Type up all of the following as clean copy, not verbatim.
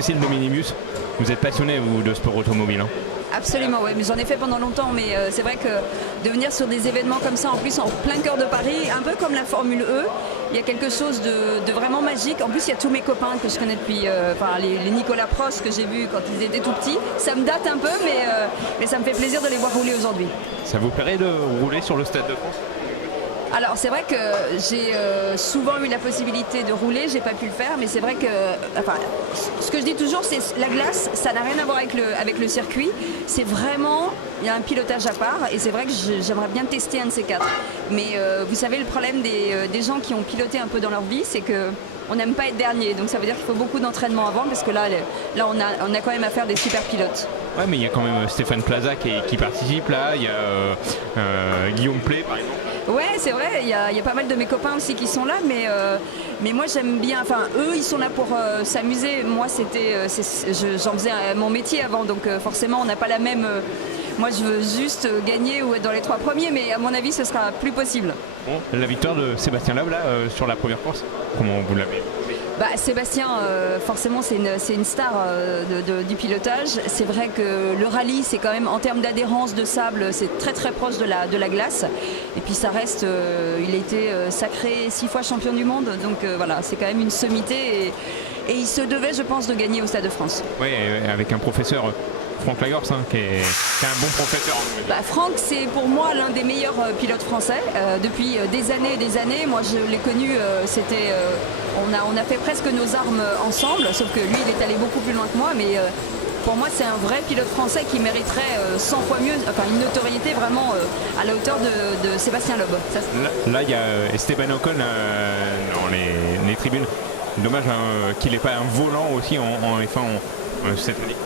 Cécile de Minibus, vous êtes passionnée vous de sport automobile, hein? Absolument, oui, mais j'en ai fait pendant longtemps, mais c'est vrai que de venir sur des événements comme ça, en plus en plein cœur de Paris, un peu comme la Formule E, il y a quelque chose de vraiment magique. En plus, il y a tous mes copains que je connais depuis, les Nicolas Prost que j'ai vus quand ils étaient tout petits. Ça me date un peu, mais ça me fait plaisir de les voir rouler aujourd'hui. Ça vous plairait de rouler sur le Stade de France? Alors c'est vrai que j'ai souvent eu la possibilité de rouler, j'ai pas pu le faire, mais c'est vrai que, ce que je dis toujours, c'est la glace, ça n'a rien à voir avec le circuit. C'est vraiment, il y a un pilotage à part, et c'est vrai que j'aimerais bien tester un de ces quatre. Mais vous savez, le problème des gens qui ont piloté un peu dans leur vie, c'est que on n'aime pas être dernier, donc ça veut dire qu'il faut beaucoup d'entraînement avant, parce que là on a quand même affaire des super pilotes. Ouais, mais il y a quand même Stéphane Plaza qui participe là, il y a Guillaume Play par exemple. Ouais, c'est vrai, il y a pas mal de mes copains aussi qui sont là, mais moi j'aime bien, eux ils sont là pour s'amuser. Moi j'en faisais mon métier avant, donc forcément on n'a pas la même. Moi je veux juste gagner ou être dans les 3 premiers, mais à mon avis ce sera plus possible. Bon, la victoire de Sébastien Loeb là sur la première course, comment vous l'avez? Sébastien, forcément, c'est une star du pilotage. C'est vrai que le rallye, c'est quand même, en termes d'adhérence de sable, c'est très très proche de la glace. Et puis ça reste, il a été sacré 6 fois champion du monde. Donc voilà, c'est quand même une sommité. Et il se devait, je pense, de gagner au Stade de France. Oui, avec un professeur. Franck Lagorce, qui est un bon professeur. Franck, c'est pour moi l'un des meilleurs pilotes français. Depuis des années et des années, moi je l'ai connu, on a fait presque nos armes ensemble, sauf que lui il est allé beaucoup plus loin que moi, mais pour moi c'est un vrai pilote français qui mériterait 100 fois mieux, une notoriété vraiment à la hauteur de Sébastien Loeb. Là il y a Esteban Ocon dans les tribunes. Dommage qu'il n'ait pas un volant aussi en F1 cette année.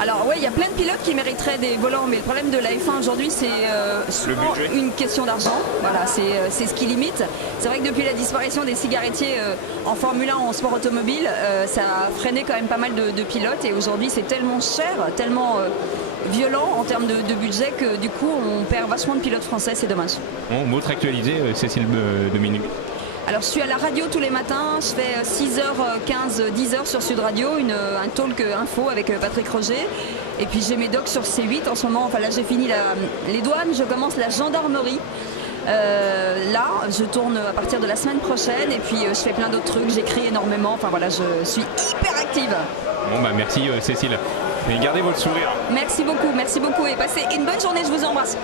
Alors oui, il y a plein de pilotes qui mériteraient des volants, mais le problème de la F1 aujourd'hui, c'est souvent une question d'argent. Voilà, c'est ce qui limite. C'est vrai que depuis la disparition des cigarettiers en Formule 1, en sport automobile, ça a freiné quand même pas mal de pilotes. Et aujourd'hui, c'est tellement cher, tellement violent en termes de budget que du coup, on perd vachement de pilotes français. C'est dommage. Bon, autre actualité, Cécile de Minibus. Alors je suis à la radio tous les matins, je fais 6h15, 10h sur Sud Radio, un talk info avec Patrick Roger. Et puis j'ai mes docs sur C8 en ce moment, là j'ai fini les douanes, je commence la gendarmerie. Là, je tourne à partir de la semaine prochaine et puis je fais plein d'autres trucs, j'écris énormément, je suis hyper active. Bon merci Cécile, et gardez votre sourire. Merci beaucoup et passez une bonne journée, je vous embrasse.